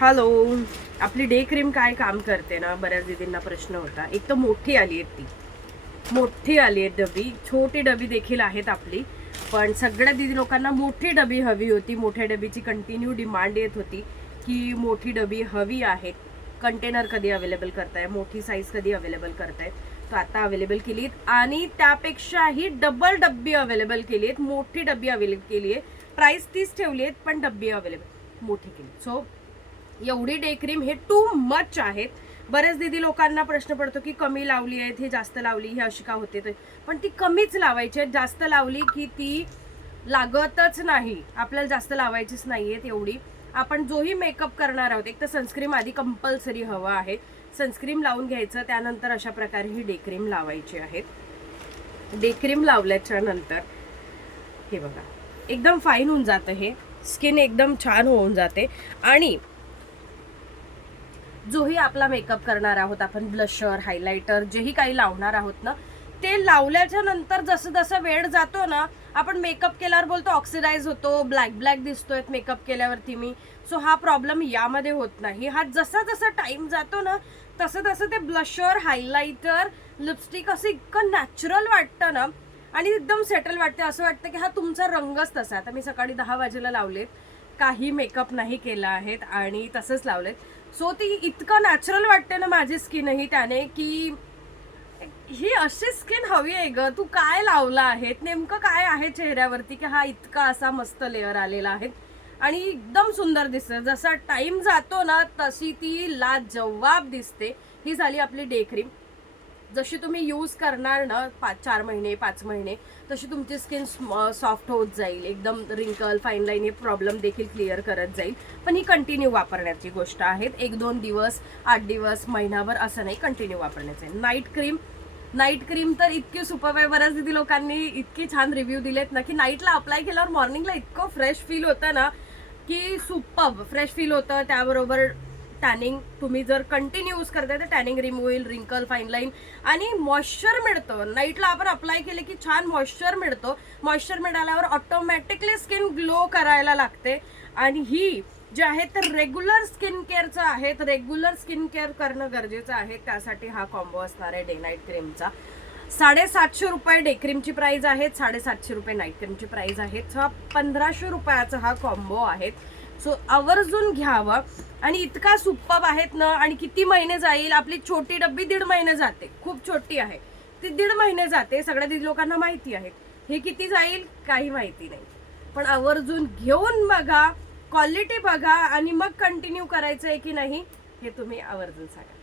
Hello. आपली day cream काय काम करते ना, बऱ्याच दीदींना प्रश्न होता. एक तर मोठी आली आहे, ती मोठी आली आहे डबी. छोटी डबी देखील आहेत आपली, पण सगळ्या दीदी लोकांना मोठी डबी हवी होती. मोठ्या डबीची कंटिन्यू डिमांड येत होती की मोठी डबी हवी आहे. कंटेनर कधी अवेलेबल करताय, मोठी साईज कधी अवेलेबल करताय. तो आता अवेलेबल केली आहेत आणि त्यापेक्षाही डबल डब्बी अवेलेबल केली आहेत. मोठी डबी अवेलेबल केली आहे. प्राइस 30 ठेवली आहेत, पण डब्बी अवेलेबल मोठी केली. सो एवढी डे क्रीम हे टू मच आहेत. बरेच दीदी लोकांना प्रश्न पडतो की कमी लावली आहेत, हे जास्त लावली, हे अशी का होते. पण ती कमीच लावायची आहे. जास्त लावली की ती लागतच नाही. आपल्याला जास्त लावायचीच नाहीये एवढी. आपण जोही मेकअप करणार आहोत, एक तर सनस्क्रीम आधी कंपल्सरी हवा आहे. सनस्क्रीम लावून घ्यायचं, त्यानंतर अशा प्रकारे ही डे क्रीम लावायची आहे. डे क्रीम लावल्याच्या नंतर हे बघा, एकदम फाईन होऊन जातं. हे स्किन एकदम छान होऊन जाते. आणि जोही आपला मेकअप करणार आहोत आपण, ब्लशर, हायलायटर, जेही काही लावणार आहोत ना, ते लावल्याच्या नंतर जसं जसं वेळ जातो ना, आपण मेकअप केल्यावर बोलतो ऑक्सिडाइज होतो, ब्लॅक दिसतोय मेकअप केल्यावरती मी. सो हा प्रॉब्लेम यामध्ये होत नाही. हा जसा जसा टाइम जातो ना, तसं तसं ते ब्लशर, हायलायटर, लिपस्टिक असं इतकं नॅचरल वाटतं ना, आणि एकदम सेटल वाटते. असं वाटतं की हा तुमचा रंगच तसा. आता मी सकाळी 10 वाजेला लावलेत, काही मेकअप नाही केला आहेत आणि तसंच लावलेत. सो ती इतकं नॅचरल वाटते ना माझी स्किनही त्याने, की ही अशी स्किन हवी आहे ग. तू काय लावलं आहे, नेमकं काय आहे चेहऱ्यावरती की हा इतका असा मस्त लेअर आलेला आहे आणि एकदम सुंदर दिसते. जसा टाइम जातो ना, तशी ती लाजवाब दिसते. ही झाली आपली डे क्रीम. जशी तुम्ही यूज करणार ना 4 महिने 5 महिने, तशी तुमची स्किन सॉफ्ट होत जाईल. एकदम रिंकल, फाईन लाईन हे प्रॉब्लेम देखील क्लिअर करत जाईल. पण ही कंटिन्यू वापरण्याची गोष्ट आहे. 1-2 दिवस, 8 दिवस, महिनाभर असं नाही, कंटिन्यू वापरण्याचं आहे. नाईट क्रीम तर इतकी सुपर आहे. बऱ्याच दीदी लोकांनी इतकी छान रिव्ह्यू दिलेत ना, की नाईटला अप्लाय केल्यावर मॉर्निंगला इतकं फ्रेश फील होतं ना, की सुपर फ्रेश फील होतं. त्याबरोबर टॅनिंग तुम्ही जर कंटिन्यू यूज करताय तर टॅनिंग रिमूव्ह होईल, रिंकल, फाईन लाईन आणि मॉइश्चर मिळतं. नाईटला आपण अप्लाय केले की छान मॉइश्चर मिळतो. मॉइश्चर मिळाल्यावर ऑटोमॅटिकली स्किन ग्लो करायला लागते. आणि ही जे आहे तर रेग्युलर स्किन केअरचं आहे, तर रेग्युलर स्किन केअर करणं गरजेचं आहे. त्यासाठी हा कॉम्बो असणार आहे डे नाईट क्रीमचा. 750 रुपये डे क्रीमची प्राइस आहे, 750 रुपये नाईट क्रीमची प्राइस आहे. 1500 रुपयाचा हा कॉम्बो आहे. सो आवर्जून घ्यावं. आणि इतका सुप्पब आहेत ना, आणि किती महिने जाईल. आपली छोटी डब्बी 1.5 महिने जाते, खूप छोटी आहे ती, 1.5 महिने जाते. सगळ्या दीदी लोकांना माहिती आहे. हे किती जाईल काही माहिती नाही, पण आवर्जून घेऊन बघा, क्वालिटी बघा आणि मग कंटिन्यू करायचं आहे की नाही हे तुम्ही आवर्जून सांगा.